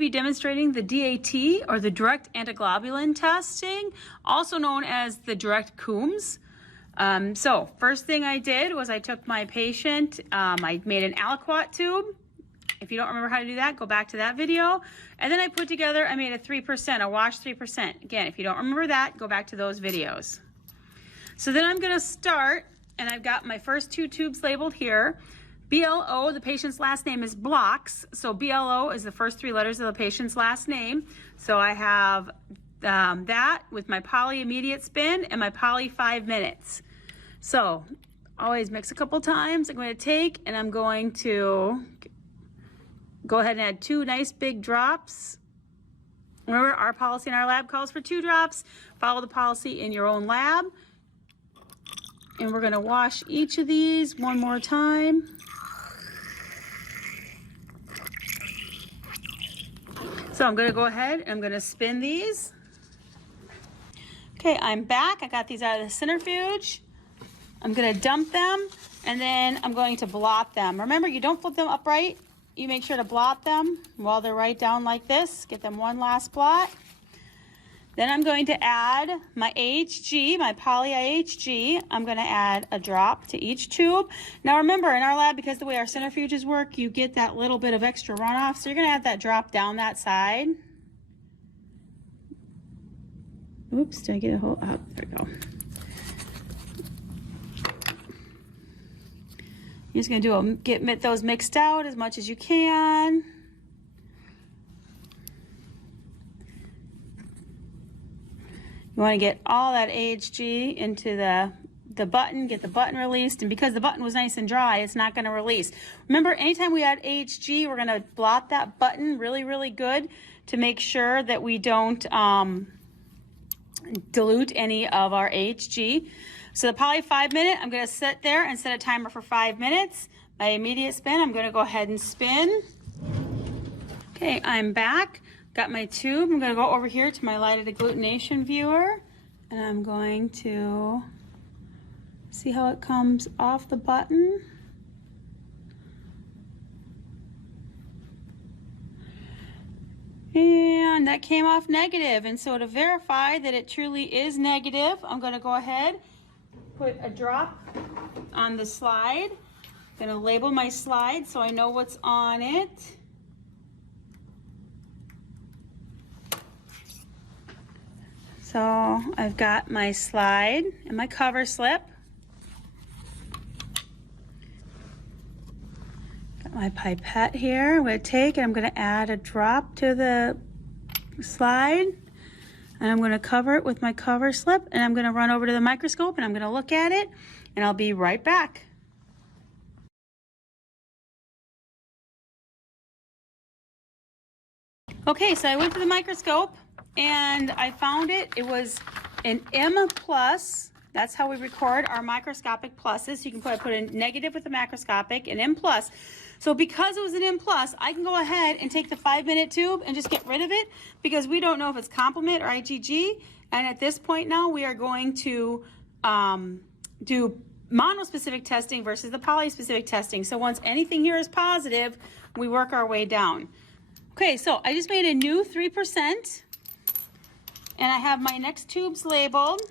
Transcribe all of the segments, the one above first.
be demonstrating the DAT, or the direct antiglobulin testing, also known as the direct Coombs. So first thing I did was I took my patient, I made an aliquot tube. If you don't remember how to do that, go back to that video. And then I put together, I made a 3%, a wash 3%. Again, if you don't remember that, go back to those videos. So then I'm gonna start, and I've got my first 2 tubes labeled here. BLO, the patient's last name is Blocks. So BLO is the first 3 letters of the patient's last name. So I have that with my poly immediate spin and my poly 5 minutes. So always mix a couple times. I'm going to take, and I'm going to go ahead and add 2 nice big drops. Remember, our policy in our lab calls for 2 drops. Follow the policy in your own lab. And we're going to wash each of these one more time. So I'm going to go ahead and I'm going to spin these. Okay, I'm back. I got these out of the centrifuge. I'm going to dump them, and then I'm going to blot them. Remember, you don't flip them upright. You make sure to blot them while they're right down like this. Get them one last blot. Then I'm going to add my AHG, my poly IHG. I'm going to add a drop to each tube. Now remember, in our lab, because the way our centrifuges work, you get that little bit of extra runoff. So you're going to add that drop down that side. Oops, did I get a hold? Oh, there we go. You're just going to get those mixed out as much as you can. You want to get all that AHG into the button, get the button released, and because the button was nice and dry, it's not going to release. Remember, anytime we add AHG, we're going to blot that button really, really good to make sure that we don't dilute any of our AHG. So the poly 5 minute, I'm going to sit there and set a timer for 5 minutes. My immediate spin, I'm going to go ahead and spin. Okay, I'm back. Got my tube. I'm going to go over here to my lighted agglutination viewer, and I'm going to see how it comes off the button. And that came off negative. And so to verify that it truly is negative, I'm going to go ahead, put a drop on the slide. I'm going to label my slide so I know what's on it. So I've got my slide and my cover slip. Got my pipette here. I'm going to take and I'm going to add a drop to the slide. And I'm going to cover it with my cover slip, and I'm going to run over to the microscope and I'm going to look at it, and I'll be right back. Okay, so I went to the microscope and I found it. It was an M+. That's how we record our microscopic pluses. So you can put a negative with the macroscopic, an M+. So because it was an M+, I can go ahead and take the 5 minute tube and just get rid of it, because we don't know if it's complement or IgG. And at this point now, we are going to do monospecific testing versus the polyspecific testing. So once anything here is positive, we work our way down. Okay, so I just made a new 3%, and I have my next tubes labeled.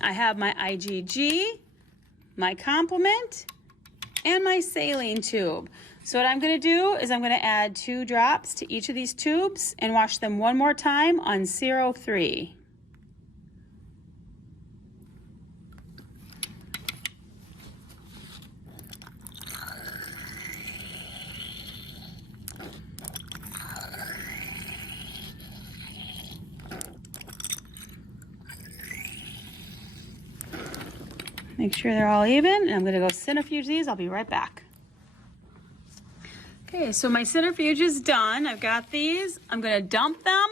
I have my IgG, my complement, and my saline tube. So what I'm going to do is I'm going to add 2 drops to each of these tubes and wash them one more time on 0.3. Make sure they're all even, and I'm going to go centrifuge these. I'll be right back. Okay, so my centrifuge is done. I've got these. I'm going to dump them.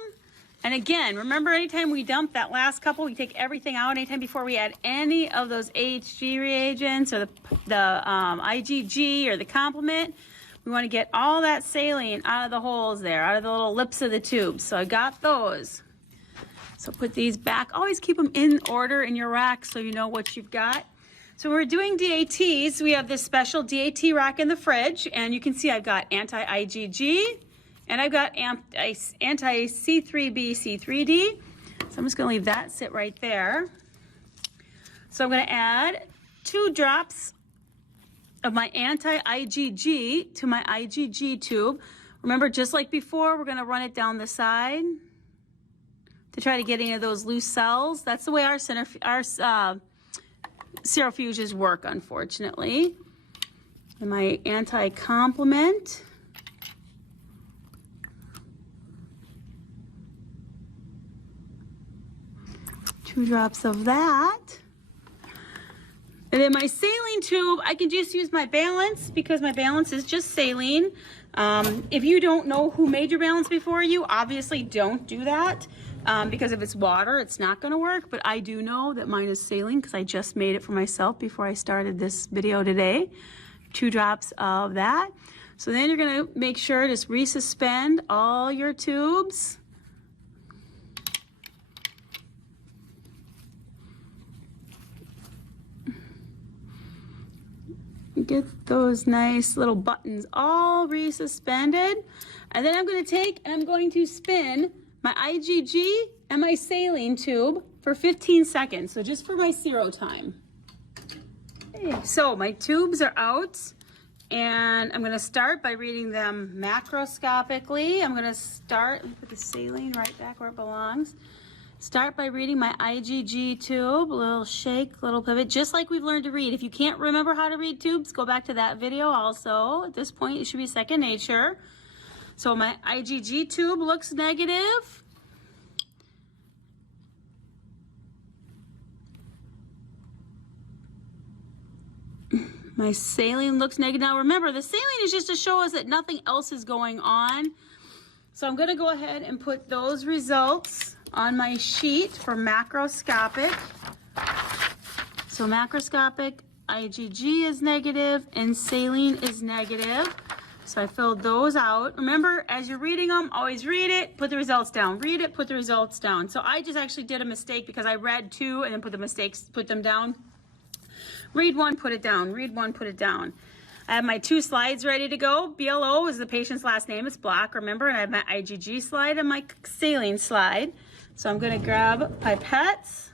And again, remember, anytime we dump that last couple, we take everything out. Anytime before we add any of those AHG reagents or the IgG or the complement, we want to get all that saline out of the holes there, out of the little lips of the tubes. So I got those. So put these back. Always keep them in order in your rack so you know what you've got. So we're doing DATs. We have this special DAT rack in the fridge, and you can see I've got anti-IgG and I've got anti-C3b, C3d. So I'm just going to leave that sit right there. So I'm going to add 2 drops of my anti-IgG to my IgG tube. Remember, just like before, we're going to run it down the side to try to get any of those loose cells. That's the way our centrifuges work, unfortunately. And my anti-complement. Two drops of that. And then my saline tube, I can just use my balance because my balance is just saline. If you don't know who made your balance before you, obviously don't do that. Because if it's water, it's not going to work. But I do know that mine is saline because I just made it for myself before I started this video today. 2 drops of that. So then you're going to make sure to resuspend all your tubes. Get those nice little buttons all resuspended. And then I'm going to take and I'm going to spin my IgG and my saline tube for 15 seconds. So just for my zero time. Okay, so my tubes are out and I'm going to start by reading them macroscopically. I'm going to start, let me put the saline right back where it belongs. Start by reading my IgG tube, a little shake, little pivot, just like we've learned to read. If you can't remember how to read tubes, go back to that video also. At this point, it should be second nature. So my IgG tube looks negative. My saline looks negative. Now remember, the saline is just to show us that nothing else is going on. So I'm going to go ahead and put those results on my sheet for macroscopic. So macroscopic, IgG is negative and saline is negative. So I filled those out. Remember, as you're reading them, always read it, put the results down. Read it, put the results down. So I just actually did a mistake because I read 2 and then put them down. Read 1, put it down. Read 1, put it down. I have my 2 slides ready to go. BLO is the patient's last name. It's black, remember? And I have my IgG slide and my saline slide. So I'm going to grab pipettes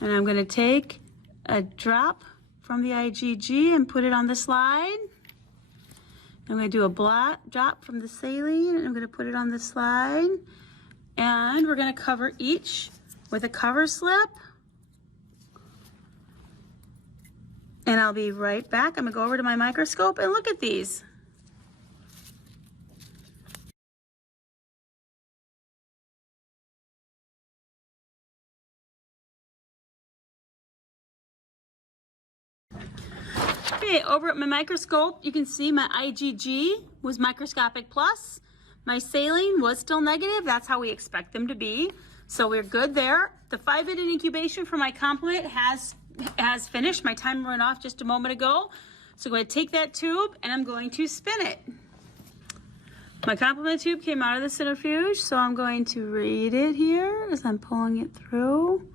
and I'm going to take a drop from the IgG and put it on the slide. I'm going to do a black drop from the saline and I'm going to put it on the slide. And we're going to cover each with a cover slip. And I'll be right back. I'm going to go over to my microscope and look at these. Okay, over at my microscope, you can see my IgG was microscopic plus. My saline was still negative. That's how we expect them to be. So we're good there. The 5-minute incubation for my complement has finished. My timer went off just a moment ago. So I'm going to take that tube and I'm going to spin it. My complement tube came out of the centrifuge, so I'm going to read it here as I'm pulling it through.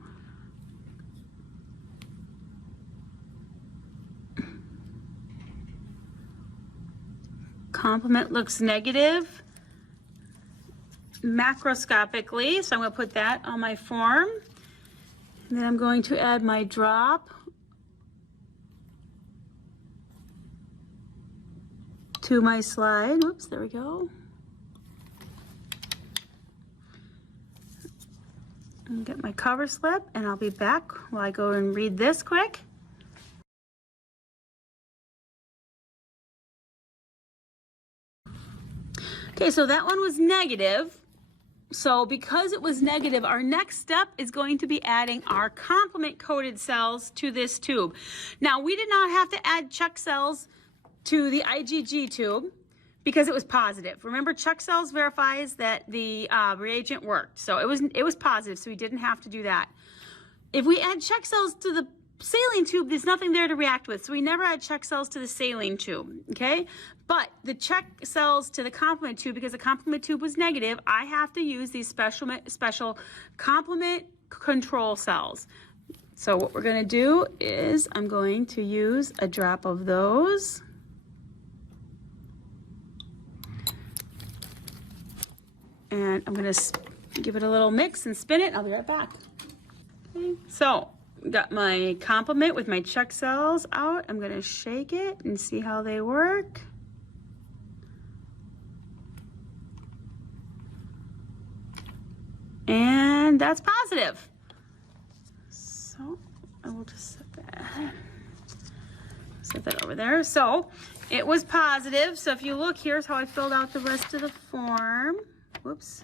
Complement looks negative macroscopically, so I'm going to put that on my form. And then I'm going to add my drop to my slide. Whoops, there we go. And get my cover slip, and I'll be back while I go and read this quick. Okay, so that one was negative. So because it was negative, our next step is going to be adding our complement-coated cells to this tube. Now, we did not have to add check cells to the IgG tube because it was positive. Remember, check cells verifies that the reagent worked. So it was positive, so we didn't have to do that. If we add check cells to the saline tube, there's nothing there to react with. So we never add check cells to the saline tube, okay? But the check cells to the complement tube, because the complement tube was negative, I have to use these special complement control cells. So what we're gonna do is I'm going to use a drop of those. And I'm gonna give it a little mix and spin it. I'll be right back. Okay. So, got my complement with my check cells out. I'm gonna shake it and see how they work. And that's positive. So, I will just set that over there. So, it was positive. So, if you look, here's how I filled out the rest of the form. Whoops.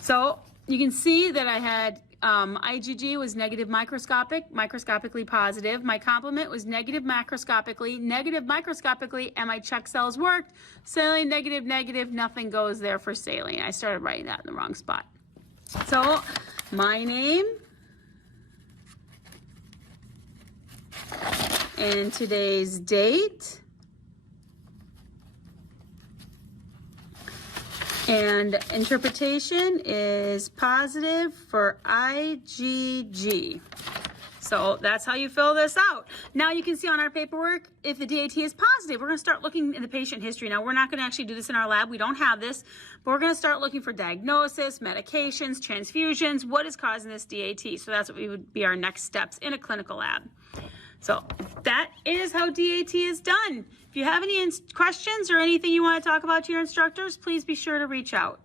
So you can see that I had IgG was negative microscopically positive. My complement was negative microscopically, and my check cells worked. Saline, negative, nothing goes there for saline. I started writing that in the wrong spot. So my name and today's date. And interpretation is positive for IgG. So that's how you fill this out. Now you can see on our paperwork, if the DAT is positive, we're gonna start looking in the patient history. Now we're not gonna actually do this in our lab, we don't have this, but we're gonna start looking for diagnosis, medications, transfusions, what is causing this DAT. So that's what would be our next steps in a clinical lab. So that is how DAT is done. If you have any questions or anything you want to talk about to your instructors, please be sure to reach out.